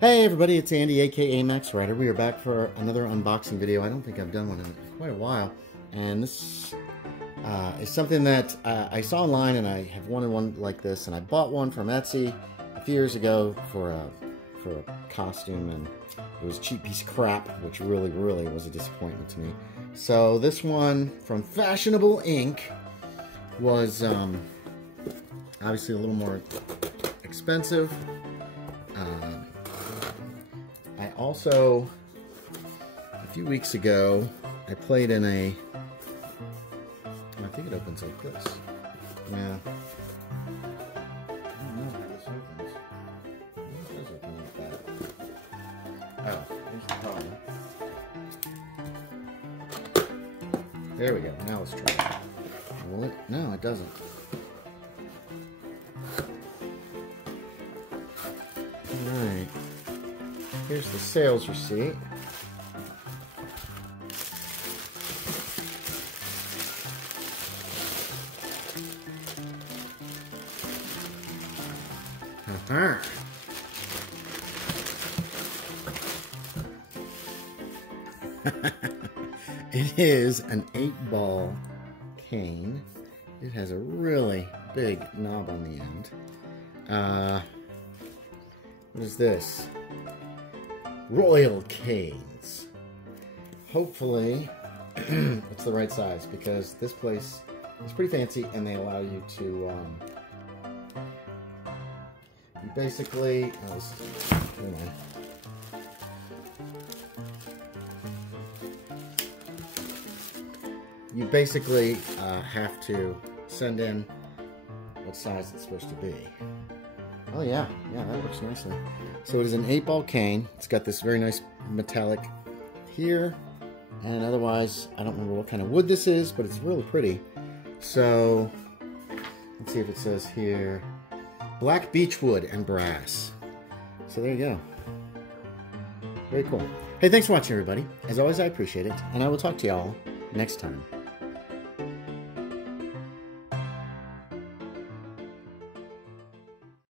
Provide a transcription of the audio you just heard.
Hey everybody, it's Andy, aka MacLeod. We are back for another unboxing video. I don't think I've done one in quite a while. And this is something that I saw online, and I have wanted one like this. And I bought one from Etsy a few years ago for a costume, and it was a cheap piece of crap, which really was a disappointment to me. So this one from Fashionable Inc. was obviously a little more expensive. I also, a few weeks ago, I played in I think it opens like this. Yeah. I don't know how this opens. It does open like that. Oh, here's the problem. There we go. Now let's try it. Will it? No, it doesn't. Alright. Here's the sales receipt. It is an 8-ball cane. It has a really big knob on the end. What is this? Royal canes. Hopefully it's the right size, because this place is pretty fancy and they allow you to you basically have to send in what size it's supposed to be. Oh yeah, that works nicely. So it is an 8-ball cane. It's got this very nice metallic here, and otherwise, I don't remember what kind of wood this is, but it's really pretty. So, let's see if it says here, black beechwood and brass. So there you go. Very cool. Hey, thanks for watching, everybody. As always, I appreciate it, and I will talk to y'all next time.